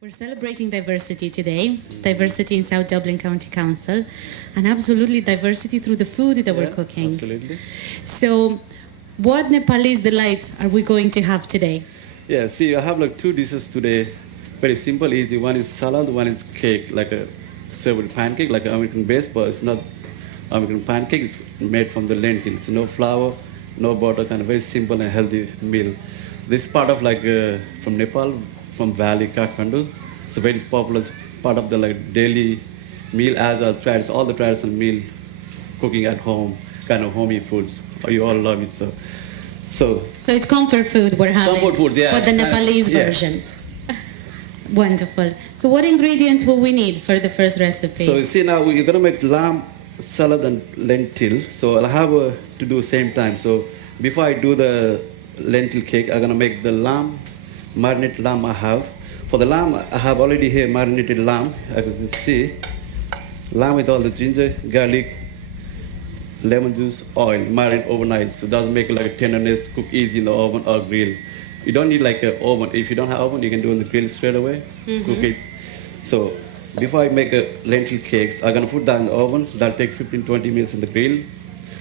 We're celebrating diversity today, diversity in South Dublin County Council, and absolutely diversity through the food that we're cooking. Absolutely. So, what Nepalese delights are we going to have today? Yeah, see, I have like two dishes today. Very simple, easy. One is salad, one is cake, like a savory pancake, like an American base, but it's not American pancake. It's made from the lentils. No flour, no butter, kind of very simple and healthy meal. This is part of like from Nepal, from Valley, Kathmandu. It's a very popular part of the like daily meal as well as all the traditional meal cooking at home, kind of homey foods. You all love it, so it's comfort food we're having. Comfort food, yeah. For the Nepalese version. Wonderful. So what ingredients will we need for the first recipe? So you see now we're gonna make lamb salad and lentil. So I'll have to do same time. So before I do the lentil cake, I'm gonna make the lamb, marinated lamb I have. For the lamb, I have already here marinated lamb. As you can see, lamb with all the ginger, garlic, lemon juice, oil, marinate overnight. So that will make it like a tenderness, cook easy in the oven or grill. You don't need like an oven. If you don't have oven, you can do it in the grill straight away, cook it. So before I make a lentil cakes, I'm gonna put that in the oven. That'll take 15-20 minutes in the grill.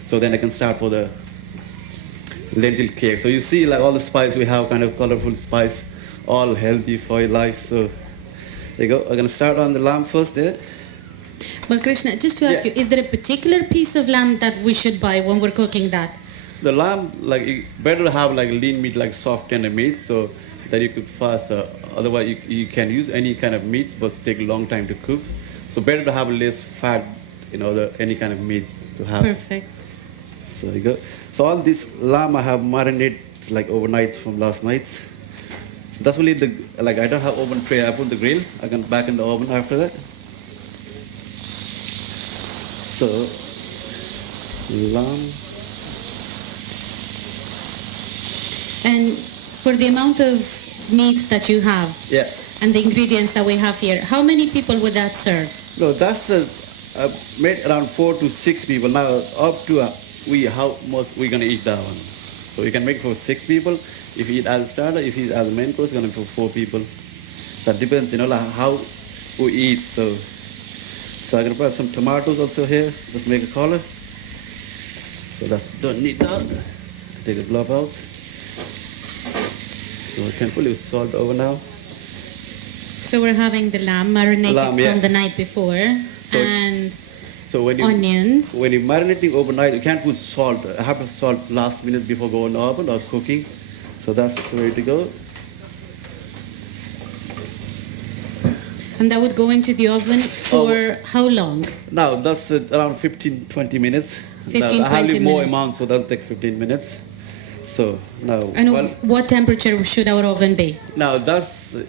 So then I can start for the lentil cake. So you see like all the spice we have, kind of colorful spice, all healthy for your life. So there you go. I'm gonna start on the lamb first there. Well, Krishna, just to ask you, is there a particular piece of lamb that we should buy when we're cooking that? The lamb, like, you better have like lean meat, like soft tender meat, so that you cook faster. Otherwise, you can use any kind of meat, but it take a long time to cook. So better to have less fat, any kind of meat to have. Perfect. So there you go. So all this lamb I have marinated like overnight from last night. So that's really I don't have oven tray. I put the grill. I can back in the oven after that. So lamb. And for the amount of meat that you have, and the ingredients that we have here, how many people would that serve? No, that's I've made around 4 to 6 people. Now up to how much we're gonna eat that one. So you can make for 6 people. If you eat as a starter, if you eat as a main course, gonna be for 4 people. That depends, like how we eat. So I'm gonna put some tomatoes also here. Just make a color. So don't need that. Take the blob out. So we can put a little salt over now. So we're having the lamb marinated from the night before, and onions. When you're marinating overnight, you can't put salt. I have to salt last minute before going in the oven or cooking. So that's ready to go. And that would go into the oven for how long? Now that's around 15-20 minutes. 15-20 minutes. I have more amount, so that'll take 15 minutes. So now. And what temperature should our oven be? Now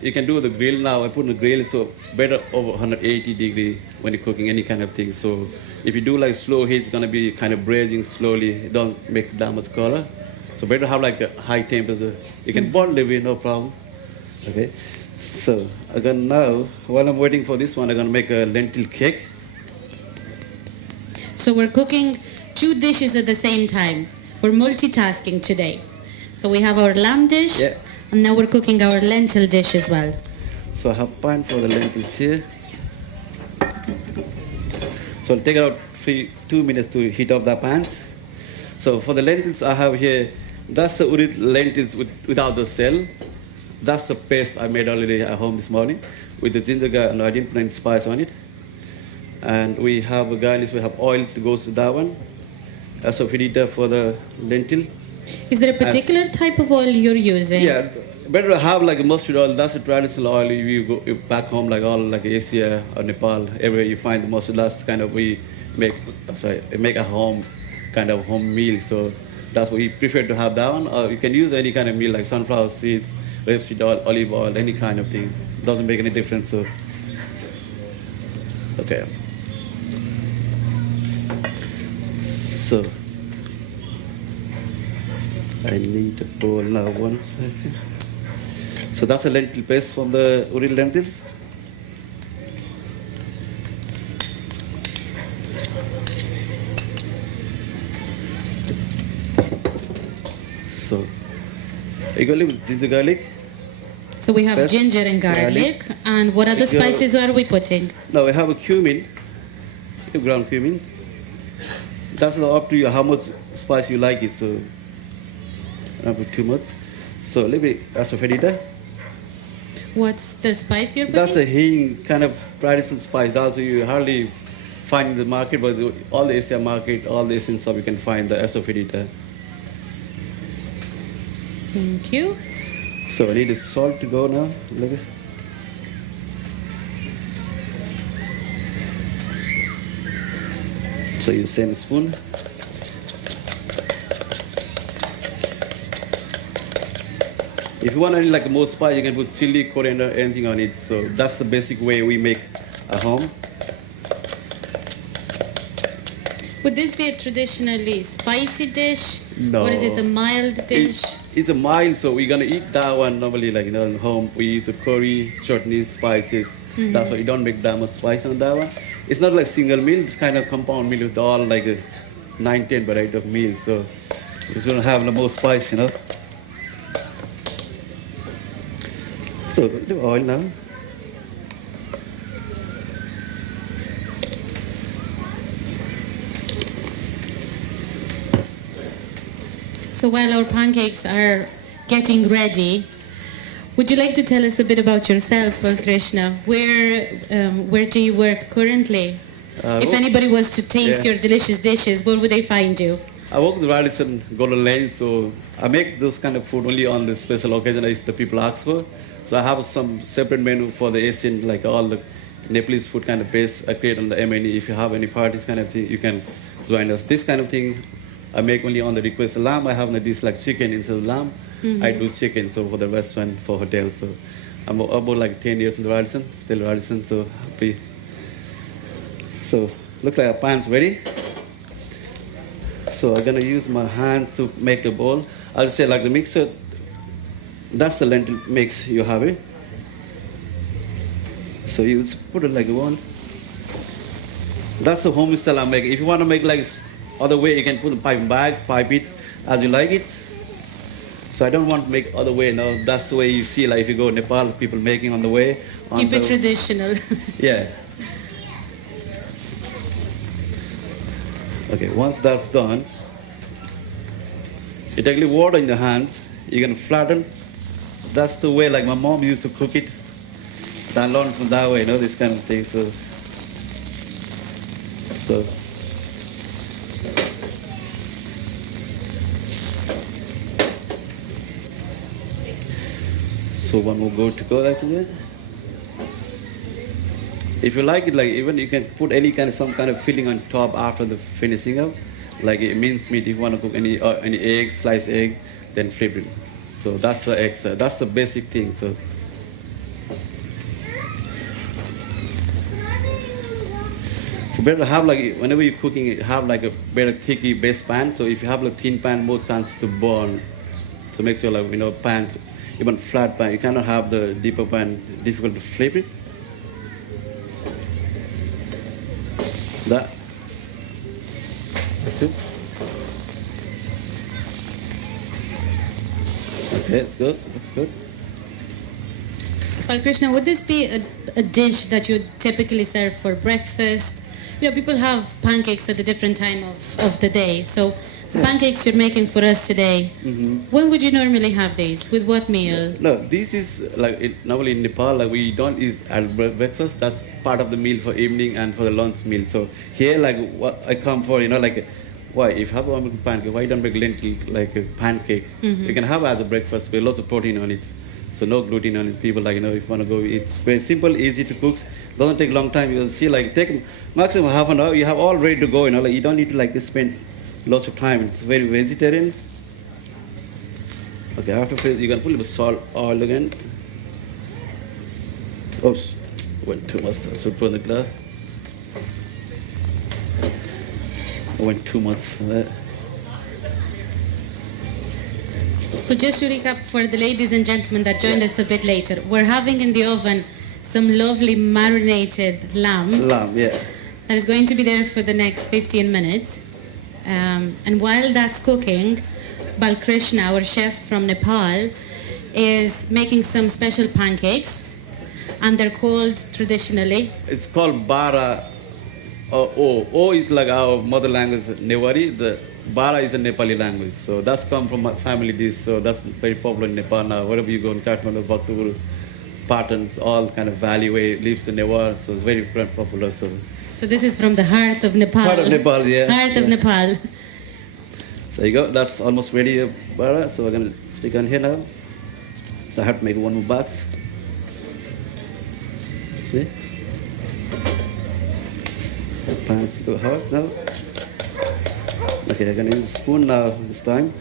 you can do the grill now. I put in the grill, so better over 180 degree when you're cooking any kind of thing. So if you do like slow heat, it's gonna be kind of braising slowly. Don't make that much color. So better have like a high temperature. You can boil the way, no problem. Okay. So again now, while I'm waiting for this one, I'm gonna make a lentil cake. So we're cooking 2 dishes at the same time. We're multitasking today. So we have our lamb dish, and now we're cooking our lentil dish as well. So I have pan for the lentils here. So I'll take about 2 minutes to heat up the pans. So for the lentils I have here, that's the urid lentils without the shell. That's the paste I made already at home this morning with the ginger garlic, and I didn't put any spice on it. And we have a garnish, we have oil to go with that one. As a finita for the lentil. Is there a particular type of oil you're using? Yeah, better to have like a mustard oil. That's a traditional oil. If you go back home, like all like Asia or Nepal, everywhere you find the mustard. That's kind of we make a home kind of home meal. So that's what we prefer to have that one. Or you can use any kind of meal like sunflower seeds, rapeseed oil, olive oil, any kind of thing. Doesn't make any difference. So okay. So I need a bowl now, 1 second. So that's a lentil paste from the urid lentils. So equally with ginger garlic. So we have Best ginger and garlic. And what other spices are we putting? Now we have a cumin, ground cumin. That's up to you how much spice you like it. So not put too much. So a little bit asafoetida. What's the spice you're putting? That's a hing kind of traditional spice. That's you hardly find in the market, but all the Asian market, all the Asian stuff you can find the asafoetida. Thank you. So I need the salt to go now. Look at. So use same spoon. If you want any like more spice, you can put chili, coriander, anything on it. So that's the basic way we make at home. Would this be a traditionally spicy dish? No. Or is it a mild dish? It's a mild, so we're gonna eat that one normally like at home. We eat the curry, chutney, spices. That's why you don't make that much spice on that one. It's not like single meal, it's kind of compound meal with all like a 9-10 variety of meals. So it's gonna have the most spice, you know. So a little oil now. So while our pancakes are getting ready, would you like to tell us a bit about yourself, Krishna? Where do you work currently? If anybody was to taste your delicious dishes, where would they find you? I work with Radisson Golden Lane, so I make this kind of food only on the special occasion if the people ask for. So I have some separate menu for the Asian, like all the Nepalese food kind of base I create on the M&E. If you have any parties kind of thing, you can join us. This kind of thing I make only on the request. Lamb, I have this like chicken instead of lamb. I do chicken, so for the restaurant, for hotels. So I'm about like 10 years in the Radisson, still Radisson, so happy. So looks like our pan's ready. So I'm gonna use my hands to make the bowl. I'll say like the mixer, that's the lentil mix you have it. So you just put it like one. That's the home style I make. If you want to make like other way, you can put the pipe back, pipe it as you like it. So I don't want to make other way. No, that's the way you see. Like if you go Nepal, people making on the way. Keep it traditional. Yeah. Okay. Once that's done, you take a little water in the hands. You can flatten. That's the way like my mom used to cook it. So I learned from that way, you know, this kind of thing. So one more go to go after that. If you like it, like even you can put any kind of some kind of filling on top after the finishing up, like minced meat. If you want to cook any egg, sliced egg, then flip it. So that's the extra. That's the basic thing. So. So better have like whenever you're cooking, have like a better thicky base pan. So if you have a thin pan, more chance to burn. So make sure like pans, even flat pan, you cannot have the deeper pan. Difficult to flip it. That's it. Okay, it's good. Looks good. Well, Krishna, would this be a dish that you typically serve for breakfast? People have pancakes at a different time of the day. So the pancakes you're making for us today, when would you normally have these? With what meal? No, this is like normally in Nepal, like we don't eat at breakfast. That's part of the meal for evening and for the lunch meal. So here, like what I come for, like why if you have a pancake, why don't make lentil like a pancake? You can have it as a breakfast with lots of protein on it. So no gluten on it. People if you want to go, it's very simple, easy to cook. Doesn't take long time. You'll see take maximum half an hour. You have all ready to go. Like you don't need to spend lots of time. It's very vegetarian. Okay, after you can put a little salt, oil again. Oh, went too much. I should put in the glass. I went too much. So just to recap for the ladies and gentlemen that joined us a bit later, we're having in the oven some lovely marinated lamb. Lamb, yeah. That is going to be there for the next 15 minutes. And while that's cooking, Balkrishna, our chef from Nepal, is making some special pancakes, and they're called traditionally. It's called Bara. O is like our mother language, Newari. The Bara is a Nepali language. So that's come from my family dish. So that's very popular in Nepal now. Wherever you go in Kathmandu, Bhaktapur, Patans, all kind of valley where it lives the Newar. So it's very popular. So this is from the heart of Nepal. Heart of Nepal, yeah. Heart of Nepal. There you go. That's almost ready, Bara. So we're going to stick on here now. So I have to make one more batch. See? The pan's go hot now. Okay, I'm going to use a spoon now this time.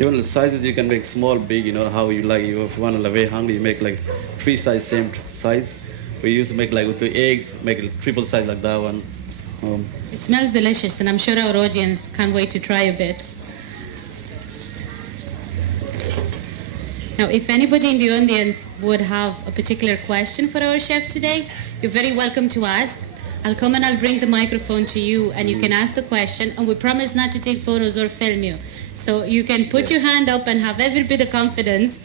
Even the sizes you can make small, big, you know, how you like. If you want to be very hungry, you make like 3 size, same size. We used to make like with the eggs, make it triple size like that one. It smells delicious, and I'm sure our audience can't wait to try a bit. Now, if anybody in the audience would have a particular question for our chef today, you're very welcome to ask. I'll come and I'll bring the microphone to you, and you can ask the question, and we promise not to take photos or film you. So you can put your hand up and have every bit of confidence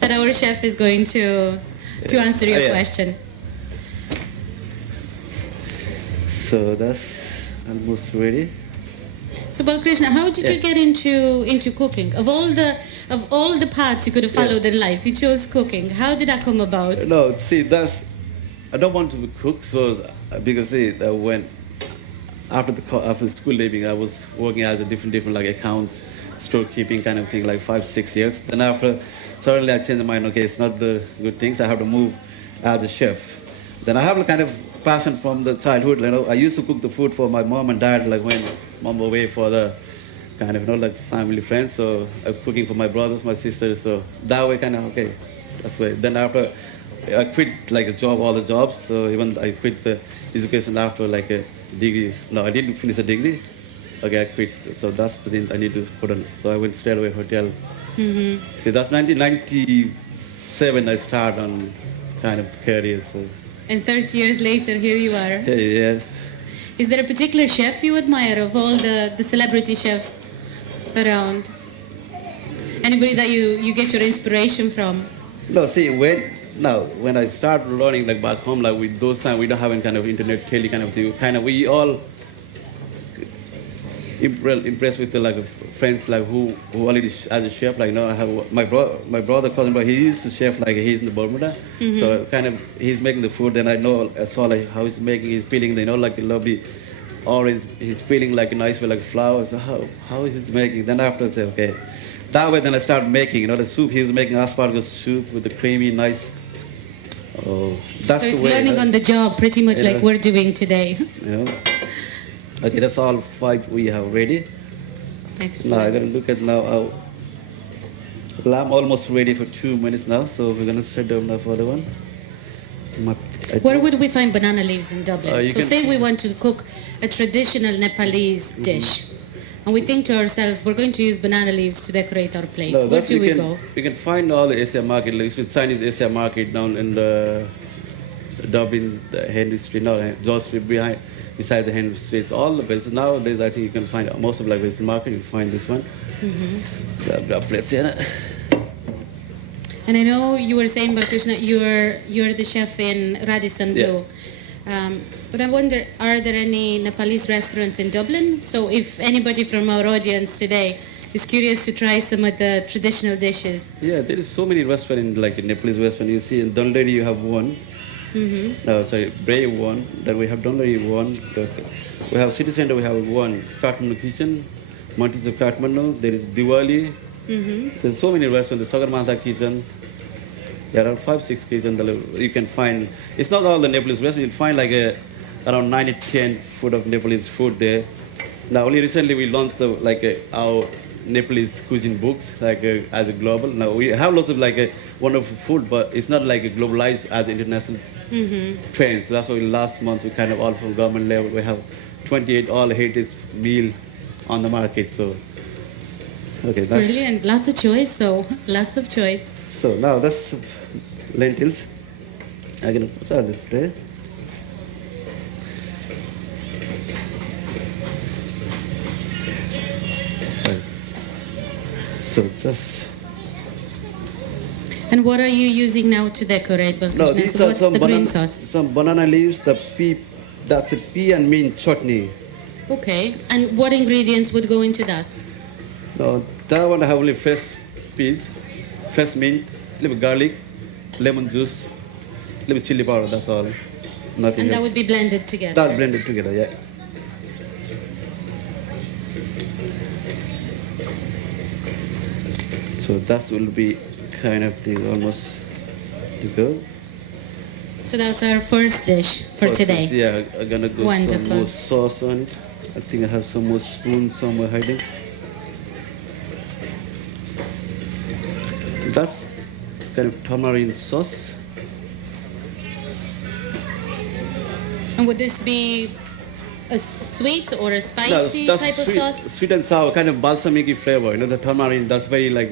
that our chef is going to answer your question. So that's almost ready. So Balkrishna, how did you get into cooking? Of all the paths you could have followed in life, you chose cooking. How did that come about? No, see, I don't want to cook, so because see, when after school leaving, I was working as a different like accounts, storekeeping kind of thing, like 5-6 years. Then after, suddenly I changed my mind. Okay, it's not the good things. I have to move as a chef. Then I have a kind of passion from the childhood. You know, I used to cook the food for my mom and dad, like when mom away for the kind of, you know, like family friends. So I'm cooking for my brothers, my sisters. So that way, kind of, okay, that's way. Then after, I quit like a job, all the jobs. So even I quit the education after like a degree. No, I didn't finish a degree. Okay, I quit. So that's the thing I need to put on. So I went straight away hotel. Mm-hmm. See, that's 1997 I started on kind of career. So. And 30 years later, here you are. Yeah. Is there a particular chef you admire of all the celebrity chefs around? Anybody that you get your inspiration from? No, see, when I started learning like back home, like with those times we don't have any kind of internet, tele kind of thing. Kind of we all impressed with the like friends like who already as a chef. Like, you know, I have my brother cousin, but he used to chef like he's in the Bermuda. Mm-hmm. So kind of he's making the food, and I saw like how he's making, he's peeling, you know, like a lovely orange. He's peeling like a nice way like flowers. So how is he making? Then after I say okay, that way then I started making, you know, the soup. He was making asparagus soup with the creamy nice. Oh, that's so it's the way, learning on the job, pretty much like we're doing today. You know. Okay, that's all 5 we have ready. Excellent. Now I'm going to look at now our lamb almost ready for 2 minutes now. So we're going to set down now for the one. Where would we find banana leaves in Dublin? So say we want to cook a traditional Nepalese dish. And we think to ourselves, we're going to use banana leaves to decorate our plate. No, where do we go? You can find all the Asia market, like with Chinese Asia market down in the Dublin, the Henry Street, George Street beside the Henry Street. All the places. Nowadays, I think you can find most of like Western market, you can find this one. Mm-hmm. So I've got plates here. And I know you were saying, Balkrishna, you're the chef in Radisson Blu. But I wonder, are there any Nepalese restaurants in Dublin? So if anybody from our audience today is curious to try some of the traditional dishes. Yeah, there is so many restaurants in like a Nepalese restaurant. You see in Dunleary you have one. Mm-hmm. No, sorry, Bray one. Then we have Dunleary one. We have City Center. We have one. Kathmandu Kitchen, Mountains of Kathmandu. There is Diwali. Mm-hmm. There's so many restaurants. The Sagarmatha Kitchen. There are 5-6 kitchens you can find. It's not all the Nepalese restaurants. You'll find like around 9 to 10 food of Nepalese food there. Now, only recently we launched our Nepalese cuisine books as a global. Now we have lots of wonderful food, but it's not like globalized as international trends. That's why last month we kind of all from government level we have 28 all heritage meal on the market. So okay, that's brilliant. Lots of choice. So lots of choice. So now that's lentils. I'm gonna put that in the tray. Sorry. So that's. And what are you using now to decorate, No, Balkrishna? these So are what's some the green banana, sauce? some banana leaves. The pea, that's a pea and mint chutney. Okay. And what ingredients would go into that? No, that one I have only fresh peas, fresh mint, little garlic, lemon juice, little chili powder. That's all. Nothing And that else. would be blended together. That blended together, yeah. So that will be kind of the almost to go. So that's our first dish for First today. is, yeah, I'm gonna go Wonderful. some more sauce on it. I think I have some more spoons somewhere hiding. That's kind of tamarind sauce. And would this be a sweet or a spicy that's type of sweet, sauce? sweet and sour, kind of balsamic flavor. You know, the tamarind, that's very like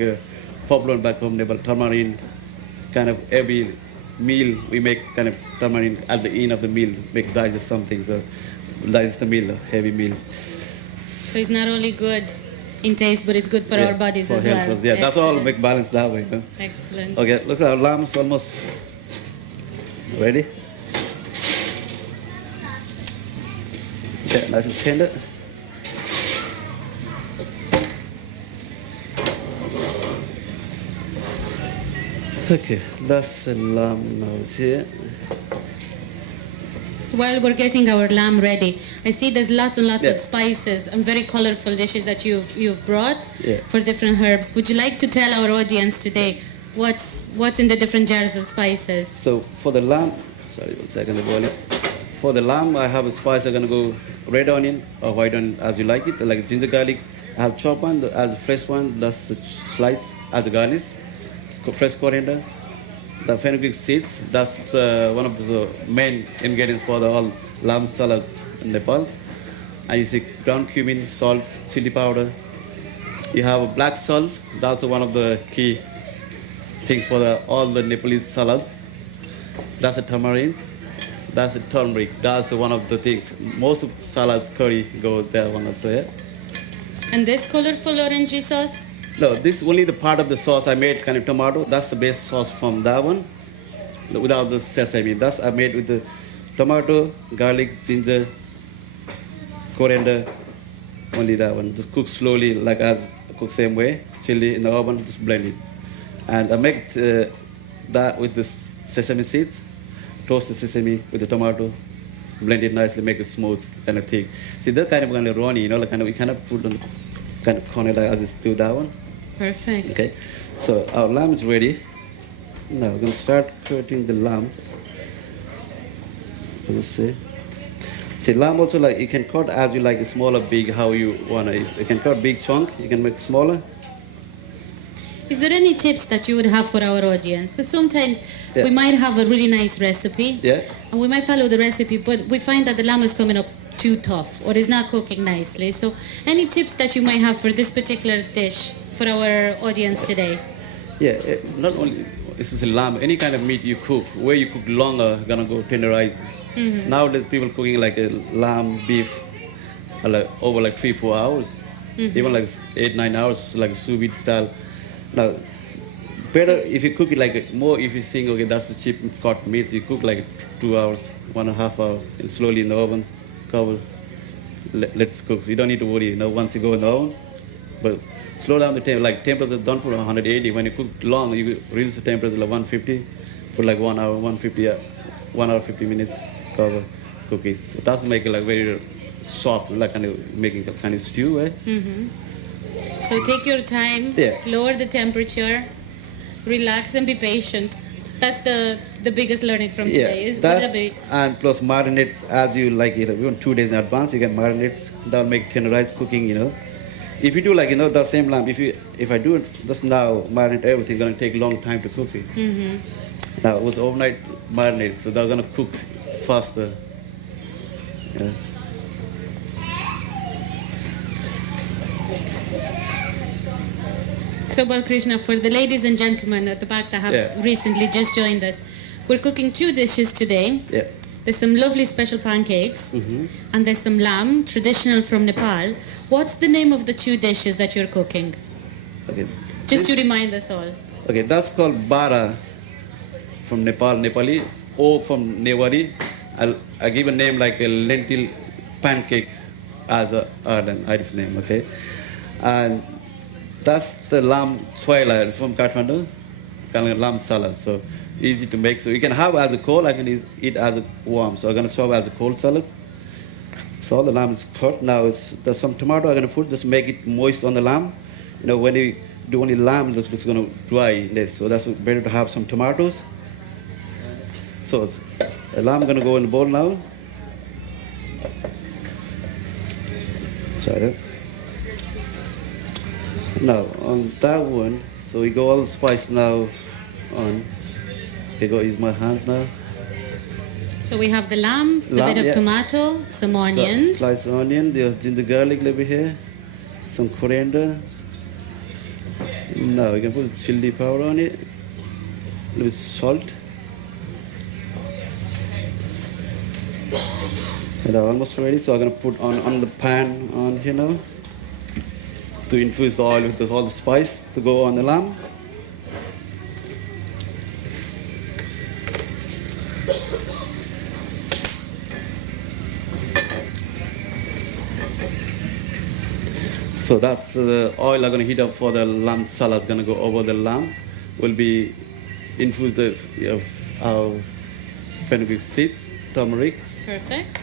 popular back home. Nepal. Tamarind, kind of every meal we make kind of tamarind at the end of the meal, make digest something. So digest the meal, heavy meals. So it's not only good in taste, but it's good for our bodies for as health. well. Yeah, that's all Excellent. make balance that way. You know? Excellent. Okay, looks like our lamb is almost ready. Okay, nice and tender. Okay, that's the lamb now is here. So while we're getting our lamb ready, I see there's lots and lots Yeah. of spices and very colorful dishes that you've brought Yeah. for different herbs. Would you like to tell our audience today what's in the different jars of spices? So for the lamb, sorry, 1 second, boil it. For the lamb, I have a spice. I'm gonna go red onion or white onion as you like it, like ginger garlic. I have chopped one as a fresh one. That's the slice as a garnish. Fresh coriander. The fenugreek seeds. That's one of the main ingredients for the all lamb salads in Nepal. And you see ground cumin, salt, chili powder. You have black salt. That's one of the key things for all the Nepalese salad. That's a tamarind. That's a turmeric. That's one of the things. Most of salads, curry go there one also. Yeah. And this colorful orangey sauce? No, this is only the part of the sauce I made kind of tomato. That's the base sauce from that one. Without the sesame. That's I made with the tomato, garlic, ginger, coriander. Only that one. Just cook slowly, like as cook same way. Chili in the oven, just blend it. And I make that with the sesame seeds. Toast the sesame with the tomato, blend it nicely, make it smooth, kind of thick. See, that kind of runny, you know, like kind of we cannot put on kind of corner like as just do that one. Perfect. Okay, so our lamb is ready. Now we're gonna start cutting the lamb. Let's see. See, lamb also like you can cut as you like, small or big, how you wanna. You can cut big chunk. You can make smaller. Is there any tips that you would have for our audience? Because sometimes Yeah. we might have a really nice recipe, Yeah. and we might follow the recipe, but we find that the lamb is coming up too tough or is not cooking nicely. So, any tips that you might have for this particular dish for our audience today? Yeah, not only especially lamb, any kind of meat you cook, where you cook longer, gonna go tenderize. Nowadays, people cooking like a lamb, beef, like over like 3-4 hours, even like 8-9 hours, like sous vide style. Now, better if you cook it like more. If you think okay, that's the cheap cut meat, you cook like 2 hours, 1.5 hours, and slowly in the oven, cover. Let's cook. You don't need to worry. You know, once you go in the oven, but slow down the temperature. Like temperature, don't put 180. When you cook long, you reduce the temperature like 150 for like 1 hour, 150, 1 hour 50 minutes. Cover, cook it. So that's make it like very soft, like kind of making a kind of stew, right? So take your time, Yeah. lower the temperature, relax and be patient. That's the biggest learning from today. Would that's, that be? and plus marinate as you like it. Even 2 days in advance, you can marinate. That'll make tenderized cooking. You know, if you do like the same lamb, if I do it just now, marinate everything, gonna take a long time to cook it. Now it was overnight marinade, so they're gonna cook faster. Yeah. So, Balkrishna, for the ladies and gentlemen at the back that have Yeah. recently just joined us, we're cooking 2 dishes today. Yeah. There's some lovely special pancakes, and there's some lamb, traditional from Nepal. What's the name of the 2 dishes that you're cooking? Okay. Just to remind us all. Okay, that's called Bara from Nepal, Nepali, or from Newari. I give a name like a lentil pancake as a Irish name, okay? And that's the lamb Chhoyela. It's from Kathmandu, kind of lamb salad. So easy to make. So you can have as a cold, I can eat as a warm. So I'm gonna serve as a cold salad. So all the lamb is cut. Now there's some tomato I'm gonna put, just make it moist on the lamb. You know, when you do only lamb, it looks gonna dry less. So that's better to have some tomatoes. So the lamb gonna go in the bowl now. Sorry. Now on that one, so we go all the spice now on. I go use my hands now. So we have the lamb, the bit of tomato, some onions. Sliced onion, there's ginger garlic a little bit here, some coriander. Now we can put chili powder on it, a little bit salt. And they're almost ready, so I'm gonna put on the pan on here now to infuse the oil with all the spice to go on the lamb. So that's the oil I'm going to heat up for the lamb salad. It's going to go over the lamb. Will be infused of fenugreek seeds, turmeric. Perfect.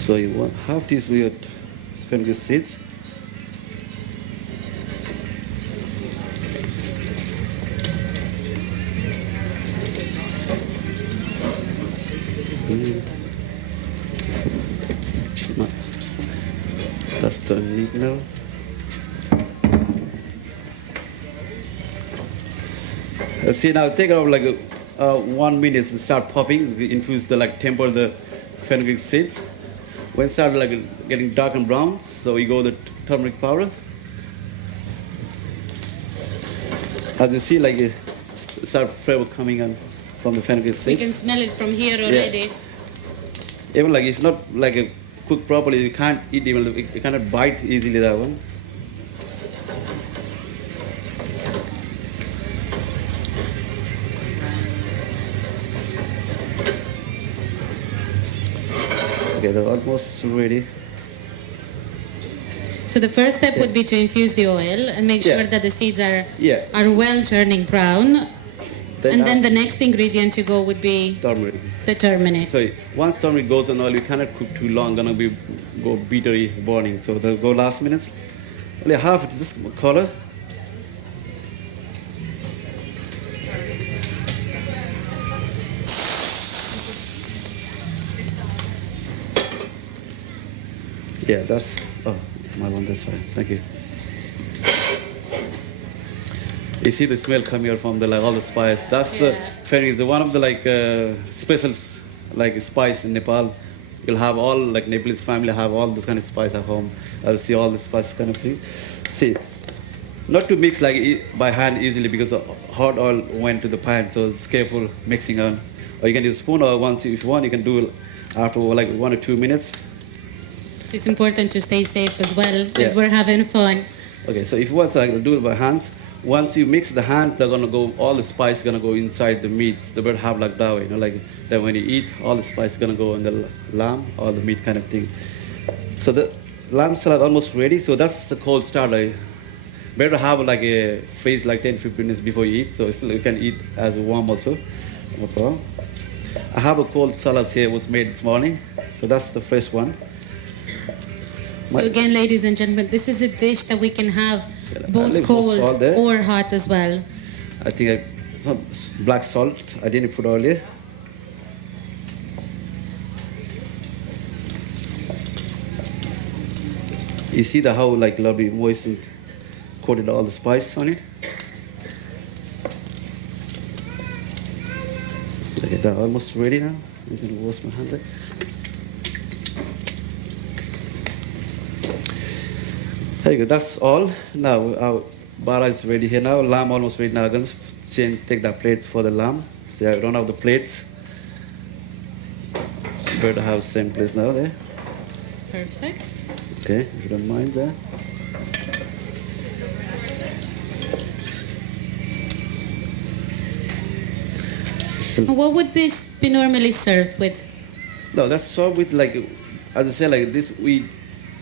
So you want half teaspoon of fenugreek seeds. That's the meat now. See now, take it out like 1 minute and start popping. We infuse temper the fenugreek seeds. When it starts getting dark and brown, so we go the turmeric powder. As you see, it start flavor coming on from the fenugreek seeds. We can smell it from here already. Yeah. Even if not cooked properly, you can't eat even, you cannot bite easily that one. Okay, they're almost ready. So the first step would be to infuse the oil and make sure that the seeds are well turning brown. Then the next ingredient to go would be turmeric. The turmeric. So once turmeric goes on oil, you cannot cook too long. Gonna go bittery burning. So they'll go last minutes. Only half it, just color. Yeah, that's. Oh, my one this way. Thank you. You see the smell coming out from all the spice. That's the one of the special spice in Nepal. You'll have all Nepalese family have all this kind of spice at home. I'll see all the spice kind of thing. See, not to mix by hand easily because the hot oil went to the pan, so it's careful mixing on. Or you can use a spoon, or once if you want, you can do it after 1 or 2 minutes. So it's important to stay safe as well as we're having fun. Okay, so if you want, I can do it by hands. Once you mix the hands, they're gonna go. All the spice gonna go inside the meats. The bird have that way, that when you eat, all the spice gonna go on the lamb or the meat kind of thing. So the lamb salad almost ready. So that's the cold start. Better have a freeze 10-15 minutes before you eat. So still you can eat as warm also. No problem. I have a cold salad here. Was made this morning. So that's the fresh one. So again, ladies and gentlemen, this is a dish that we can have both cold or hot as well. I think some black salt. I didn't put earlier. You see how lovely moist and coated all the spice on it. Okay, they're almost ready now. I'm gonna wash my hand there. There you go. That's all. Now our bara is ready here now. Lamb almost ready now. I'm going to take the plates for the lamb. So I don't have the plates. Better have same place now there. Perfect. Okay, if you don't mind there. And what would this be normally served with? No, that's served with like, as I said, like this we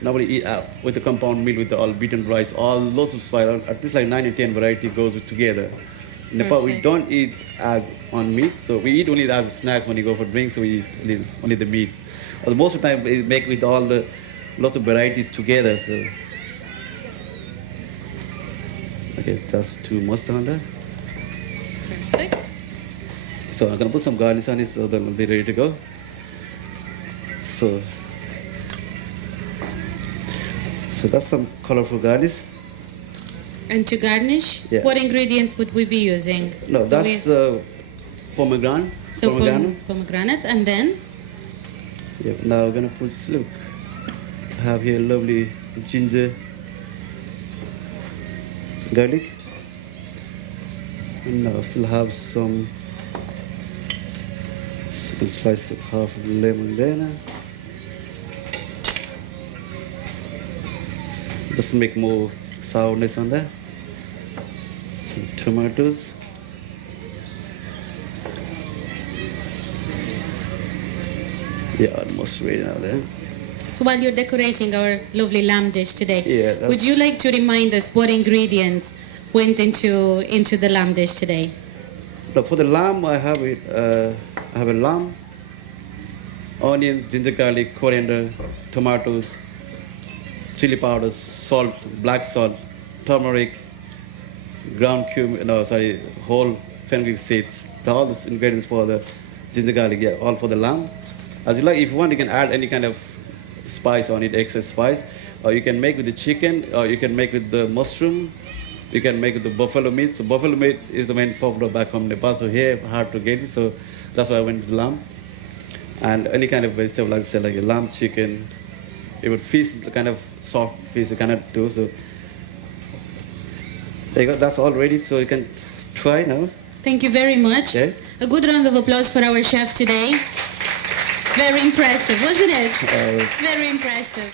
normally eat with the compound meal with the all beaten rice, all lots of spice, at least like 9 or 10 variety goes together. In Nepal, we Perfect. don't eat as on meat, so we eat only as a snack when you go for drinks, so we eat only the meat. But most of the time, we make with all the lots of varieties together. So, okay, that's too much on that. Perfect. So I'm gonna put some garlic on it, so then we'll be ready to go. So that's some colorful garlic. And to garnish, Yeah. what ingredients would we be using? No, So that's pomegranate. So pomegranate. pomegranate, and then Yeah, now we're gonna put, look, I have here lovely ginger, garlic, and now I still have some slice of half of lemon there now. Just to make more sourness on that. Some tomatoes. Yeah, almost ready now there. so while you're decorating our lovely lamb dish today, Yeah, that's- would you like to remind us what ingredients went into the lamb dish today? Now for the lamb, I have it. I have a lamb, onion, ginger, garlic, coriander, tomatoes, chili powder, salt, black salt, turmeric, ground cumin. No, sorry, whole fenugreek seeds. All these ingredients for the ginger, garlic. Yeah, all for the lamb. As you like, if you want, you can add any kind of spice on it, excess spice, or you can make with the chicken, or you can make with the mushroom. You can make with the buffalo meat. So buffalo meat is the main popular back home in Nepal. So here, hard to get it. So that's why I went with lamb. And any kind of vegetable, like I said, like a lamb, chicken, even fish, kind of soft fish, you cannot do. So there you go. That's all ready. So you can try now. Thank you very much. Okay. A good round of applause for our chef today. Very impressive, wasn't it? Very impressive.